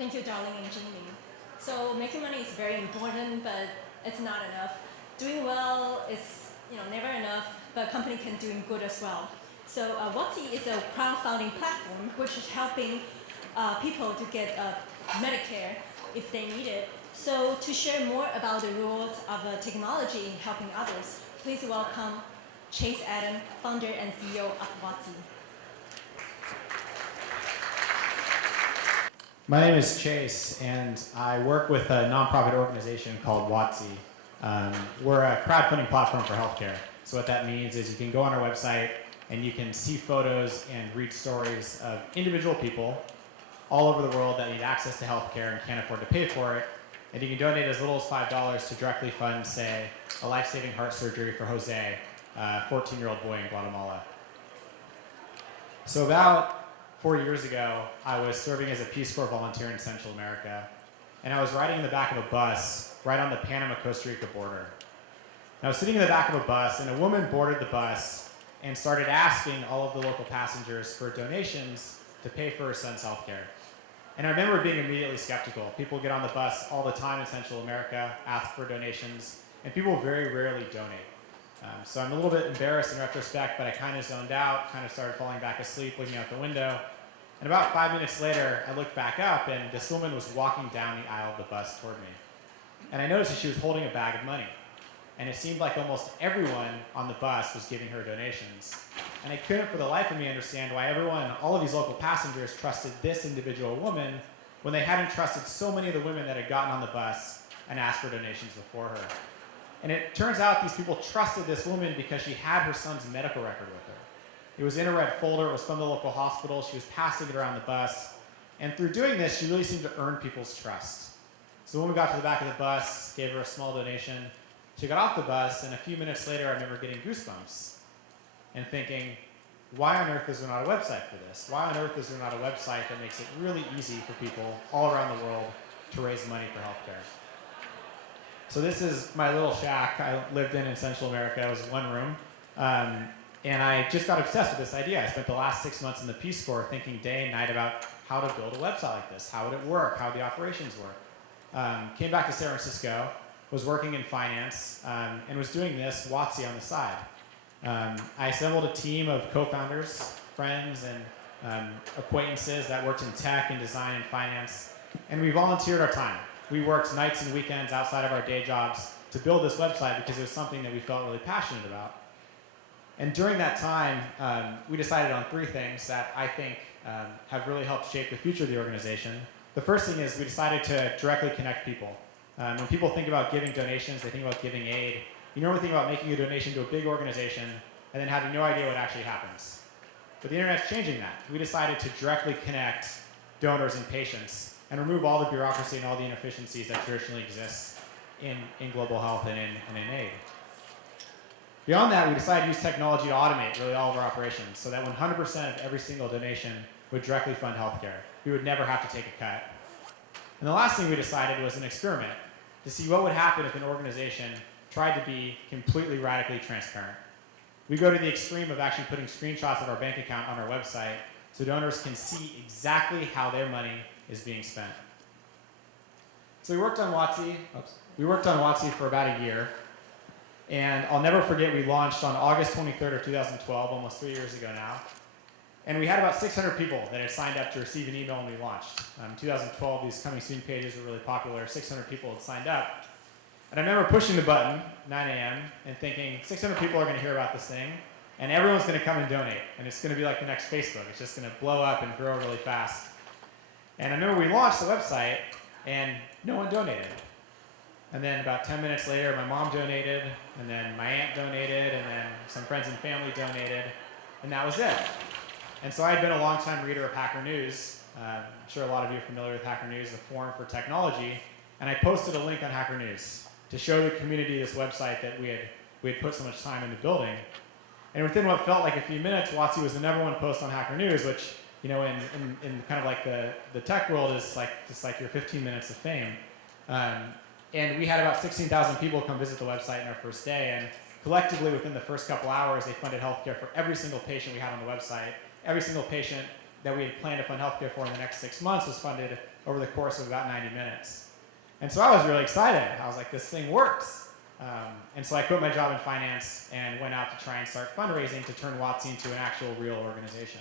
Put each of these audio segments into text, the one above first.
Thank you, darling and Jimmy. So making money is very important, but it's not enough. Doing well is never enough, but a company can do good as well. So Watsi is a crowdfunding platform which is helping people to get Medicare if they need it. So to share more about the rules of technology in helping others, please welcome Chase Adam, founder and CEO of Watsi. My name is Chase, and I work with a nonprofit organization called Watsi. We're a crowdfunding platform for healthcare. So what that means is you can go on our website and you can see photos and read stories of individual people all over the world that need access to healthcare and can't afford to pay for it. And you can donate as little as $5 to directly fund, say, a life-saving heart surgery for Jose, a 14-year-old boy in Guatemala. So about 4 years ago, I was serving as a Peace Corps volunteer in Central America, and I was riding in the back of a bus right on the Panama-Costa Rica border. And I was sitting in the back of a bus, and a woman boarded the bus and started asking all of the local passengers for donations to pay for her son's health care. And I remember being immediately skeptical. People get on the bus all the time in Central America, ask for donations, and people very rarely donate. So I'm a little bit embarrassed in retrospect, but I kind of zoned out, kind of started falling back asleep, looking out the window. And about 5 minutes later, I looked back up, and this woman was walking down the aisle of the bus toward me. And I noticed that she was holding a bag of money. And it seemed like almost everyone on the bus was giving her donations. And I couldn't for the life of me understand why all of these local passengers trusted this individual woman when they hadn't trusted so many of the women that had gotten on the bus and asked for donations before her. And it turns out these people trusted this woman because she had her son's medical record with her. It was in a red folder, it was from the local hospital, she was passing it around the bus, and through doing this, she really seemed to earn people's trust. So the woman got to the back of the bus, gave her a small donation, she got off the bus, and a few minutes later, I remember getting goosebumps and thinking, why on earth is there not a website for this? Why on earth is there not a website that makes it really easy for people all around the world to raise money for healthcare? So this is my little shack I lived in Central America. It was one room. And I just got obsessed with this idea. I spent the last 6 months in the Peace Corps thinking day and night about how to build a website like this. How would it work? How would the operations work? Came back to San Francisco, was working in finance, and was doing this Watsi on the side. I assembled a team of co-founders, friends, and acquaintances that worked in tech and design and finance, and we volunteered our time. We worked nights and weekends outside of our day jobs to build this website because it was something that we felt really passionate about. And during that time, we decided on 3 things that I think have really helped shape the future of the organization. The first thing is we decided to directly connect people. When people think about giving donations, they think about giving aid. You normally think about making a donation to a big organization and then having no idea what actually happens. But the internet's changing that. We decided to directly connect donors and patients and remove all the bureaucracy and all the inefficiencies that traditionally exist in global health and in aid. Beyond that, we decided to use technology to automate really all of our operations so that 100% of every single donation would directly fund healthcare. We would never have to take a cut. And the last thing we decided was an experiment to see what would happen if an organization tried to be completely radically transparent. We go to the extreme of actually putting screenshots of our bank account on our website so donors can see exactly how their money is being spent. So we worked on Watsi for about a year. And I'll never forget, we launched on August 23rd of 2012, almost 3 years ago now. And we had about 600 people that had signed up to receive an email when we launched. In 2012, these coming soon pages were really popular. 600 people had signed up. And I remember pushing the button, 9 a.m., and thinking, 600 people are going to hear about this thing, and everyone's going to come and donate. And it's going to be like the next Facebook. It's just going to blow up and grow really fast. And I remember we launched the website, and no one donated. And then about 10 minutes later, my mom donated, and then my aunt donated, and then some friends and family donated, and that was it. And so I had been a longtime reader of Hacker News. I'm sure a lot of you are familiar with Hacker News, the forum for technology, and I posted a link on Hacker News to show the community this website that we had put so much time into building. And within what felt like a few minutes, Watsi was the #1 post on Hacker News, which, in kind of like the tech world is just like your 15 minutes of fame. And we had about 16,000 people come visit the website in our first day, and collectively within the first couple hours, they funded healthcare for every single patient we had on the website. Every single patient that we had planned to fund healthcare for in the next 6 months was funded over the course of about 90 minutes. And so I was really excited. I was like, this thing works. And so I quit my job in finance and went out to try and start fundraising to turn Watsi into an actual real organization.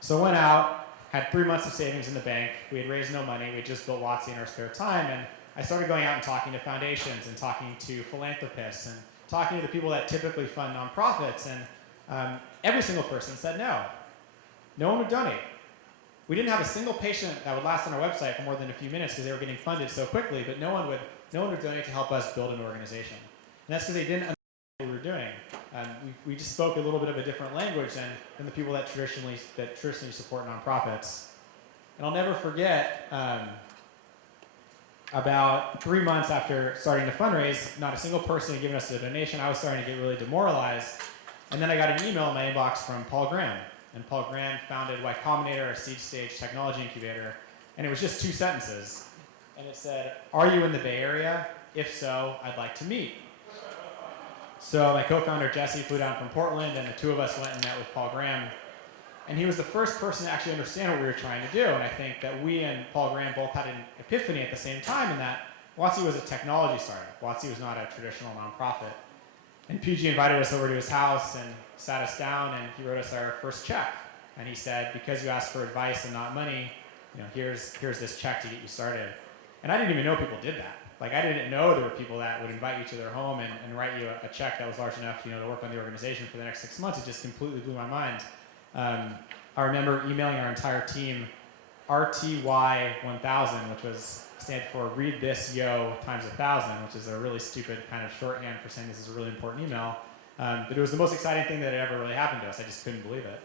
So went out, had 3 months of savings in the bank. We had raised no money. We had just built Watsi in our spare time. And I started going out and talking to foundations and talking to philanthropists and talking to the people that typically fund nonprofits. And every single person said no. No one would donate. We didn't have a single patient that would last on our website for more than a few minutes because they were getting funded so quickly, but no one would donate to help us build an organization. And that's because they didn't understand what we were doing. We just spoke a little bit of a different language than the people that traditionally support nonprofits. And I'll never forget, about 3 months after starting to fundraise, not a single person had given us a donation. I was starting to get really demoralized. And then I got an email in my inbox from Paul Graham. And Paul Graham founded Y Combinator, a seed stage technology incubator. And it was just 2 sentences. And it said, "Are you in the Bay Area? If so, I'd like to meet." So my co-founder Jesse flew down from Portland, and the 2 of us went and met with Paul Graham. And he was the first person to actually understand what we were trying to do. And I think that we and Paul Graham both had an epiphany at the same time in that Watsi was a technology startup. Watsi was not a traditional nonprofit. And PG invited us over to his house and sat us down, and he wrote us our first check. And he said, "Because you asked for advice and not money, here's this check to get you started." And I didn't even know people did that. Like, I didn't know there were people that would invite you to their home and write you a check that was large enough, to work on the organization for the next 6 months. It just completely blew my mind. I remember emailing our entire team RTY1000, which stands for Read This Yo times 1,000, which is a really stupid kind of shorthand for saying this is a really important email. But it was the most exciting thing that had ever really happened to us. I just couldn't believe it.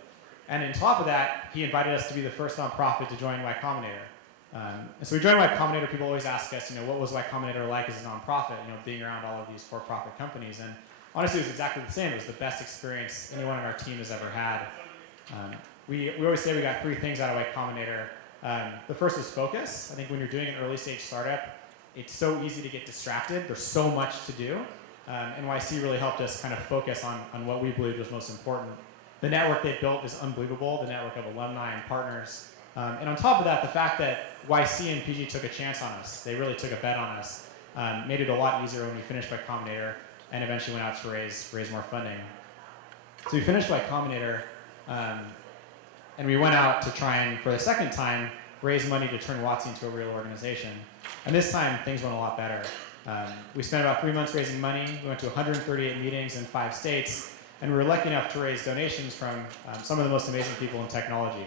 And on top of that, he invited us to be the first nonprofit to join Y Combinator. And so we joined Y Combinator. People always ask us, what was Y Combinator like as a nonprofit, being around all of these for-profit companies. And honestly, it was exactly the same. It was the best experience anyone on our team has ever had. We always say we got 3 things out of Y Combinator. The first was focus. I think when you're doing an early stage startup, it's so easy to get distracted. There's so much to do. And YC really helped us kind of focus on what we believed was most important. The network they built is unbelievable, the network of alumni and partners. And on top of that, the fact that YC and PG took a chance on us, they really took a bet on us, made it a lot easier when we finished Y Combinator and eventually went out to raise more funding. So we finished Y Combinator, and we went out to try and, for the second time, raise money to turn Watsi into a real organization. And this time, things went a lot better. We spent about 3 months raising money. We went to 138 meetings in 5 states, and we were lucky enough to raise donations from some of the most amazing people in technology.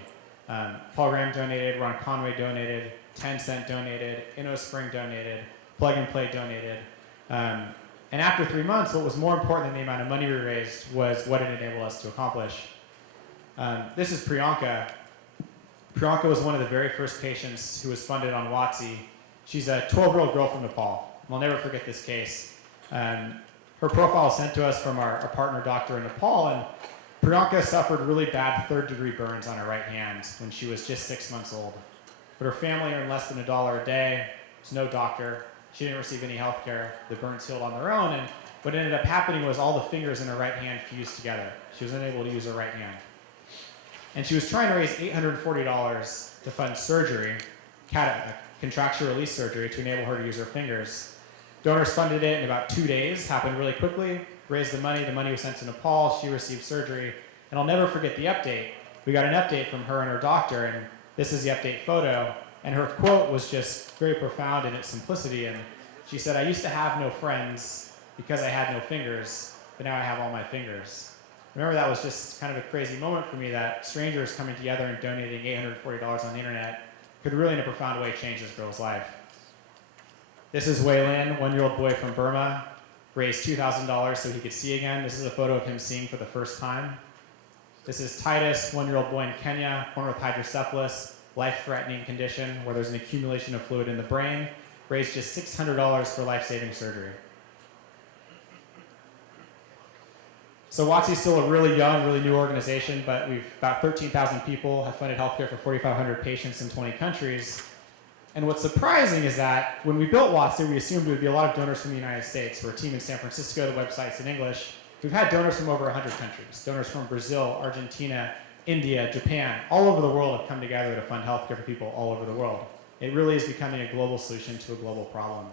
Paul Graham donated, Ron Conway donated, Tencent donated, InnoSpring donated, Plug and Play donated. And after 3 months, what was more important than the amount of money we raised was what it enabled us to accomplish. This is Priyanka. Priyanka was one of the very first patients who was funded on Watsi. She's a 12-year-old girl from Nepal. I'll never forget this case. Her profile was sent to us from our partner doctor in Nepal, and Priyanka suffered really bad 3rd-degree burns on her right hand when she was just 6 months old. But her family earned less than $1 a day. There's no doctor. She didn't receive any health care. The burns healed on their own, and what ended up happening was all the fingers in her right hand fused together. She was unable to use her right hand. And she was trying to raise $840 to fund surgery, contracture release surgery, to enable her to use her fingers. Donors funded it in about 2 days, happened really quickly, raised the money was sent to Nepal, she received surgery, and I'll never forget the update. We got an update from her and her doctor, and this is the update photo, and her quote was just very profound in its simplicity, and she said, "I used to have no friends because I had no fingers, but now I have all my fingers." Remember, that was just kind of a crazy moment for me, that strangers coming together and donating $840 on the internet could really in a profound way change this girl's life. This is Wei Lin, 1-year-old boy from Burma, raised $2,000 so he could see again. This is a photo of him seeing for the first time. This is Titus, 1-year-old boy in Kenya, born with hydrocephalus, life-threatening condition where there's an accumulation of fluid in the brain, raised just $600 for life-saving surgery. So Watsi is still a really young, really new organization, but we've about 13,000 people, have funded healthcare for 4,500 patients in 20 countries. And what's surprising is that when we built Watsi, we assumed there would be a lot of donors from the United States. We're a team in San Francisco, the website's in English. We've had donors from over 100 countries, donors from Brazil, Argentina, India, Japan, all over the world have come together to fund healthcare for people all over the world. It really is becoming a global solution to a global problem.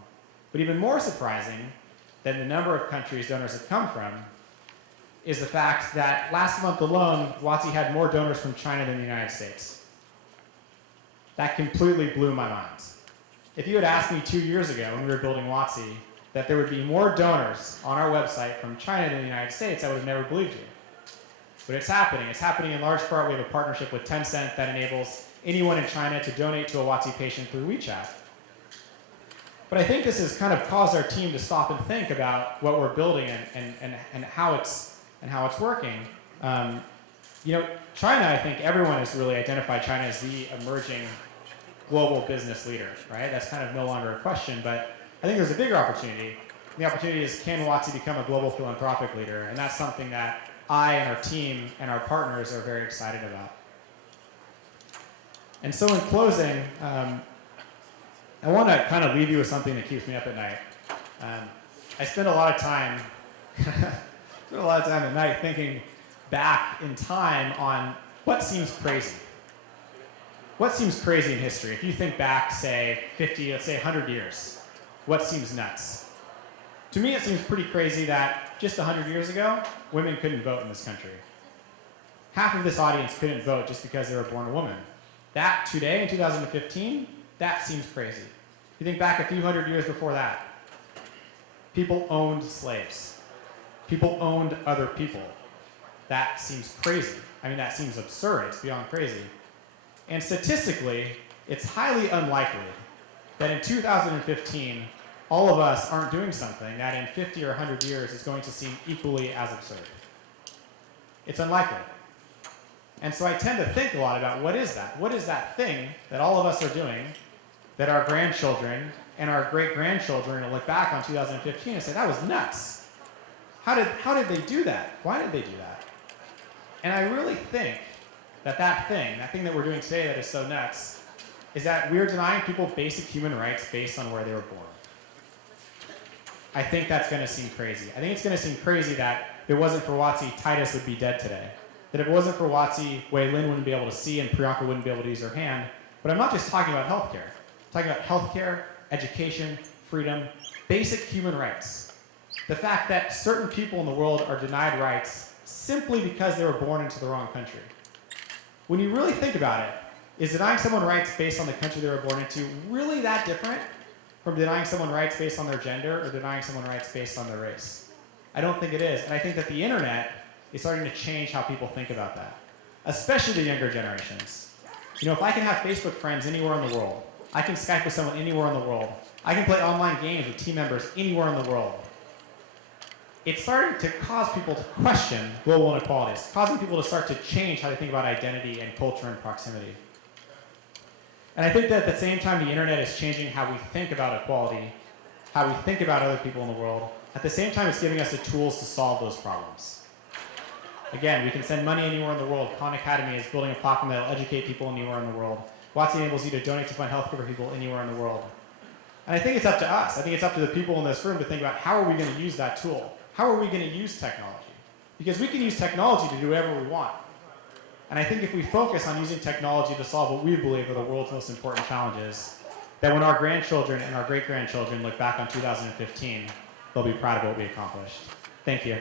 But even more surprising than the number of countries donors have come from is the fact that last month alone, Watsi had more donors from China than the United States. That completely blew my mind. If you had asked me 2 years ago when we were building Watsi that there would be more donors on our website from China than the United States, I would have never believed you. But it's happening. It's happening in large part. We have a partnership with Tencent that enables anyone in China to donate to a Watsi patient through WeChat. But I think this has kind of caused our team to stop and think about what we're building and how it's working. China, I think everyone has really identified China as the emerging global business leader, right? That's kind of no longer a question, but I think there's a bigger opportunity. The opportunity is, can Watsi become a global philanthropic leader? And that's something that I and our team and our partners are very excited about. And so in closing, I want to kind of leave you with something that keeps me up at night. I spend a lot of time at night thinking back in time on what seems crazy. What seems crazy in history? If you think back, say, 50, let's say 100 years, what seems nuts? To me, it seems pretty crazy that just 100 years ago, women couldn't vote in this country. Half of this audience couldn't vote just because they were born a woman. That today, in 2015, that seems crazy. If you think back a few hundred years before that, people owned slaves. People owned other people. That seems crazy. I mean, that seems absurd. It's beyond crazy. And statistically, it's highly unlikely that in 2015, all of us aren't doing something that in 50 or 100 years is going to seem equally as absurd. It's unlikely. And so I tend to think a lot about what is that? What is that thing that all of us are doing that our grandchildren and our great-grandchildren will look back on 2015 and say, that was nuts. How did they do that? Why did they do that? And I really think that thing that we're doing today that is so nuts, is that we're denying people basic human rights based on where they were born. I think that's going to seem crazy. I think it's going to seem crazy that if it wasn't for Watsi, Titus would be dead today. That if it wasn't for Watsi, Wei Lin wouldn't be able to see and Priyanka wouldn't be able to use her hand. But I'm not just talking about healthcare. I'm talking about healthcare, education, freedom, basic human rights. The fact that certain people in the world are denied rights simply because they were born into the wrong country. When you really think about it, is denying someone rights based on the country they were born into really that different from denying someone rights based on their gender or denying someone rights based on their race? I don't think it is. And I think that the internet is starting to change how people think about that, especially the younger generations. If I can have Facebook friends anywhere in the world, I can Skype with someone anywhere in the world, I can play online games with team members anywhere in the world, it's starting to cause people to question global inequalities, causing people to start to change how they think about identity and culture and proximity. And I think that at the same time the internet is changing how we think about equality, how we think about other people in the world, at the same time it's giving us the tools to solve those problems. Again, we can send money anywhere in the world. Khan Academy is building a platform that will educate people anywhere in the world. Watsi enables you to donate to fund healthcare for people anywhere in the world. And I think it's up to us. I think it's up to the people in this room to think about how are we going to use that tool? How are we going to use technology? Because we can use technology to do whatever we want. And I think if we focus on using technology to solve what we believe are the world's most important challenges, that when our grandchildren and our great-grandchildren look back on 2015, they'll be proud of what we accomplished. Thank you.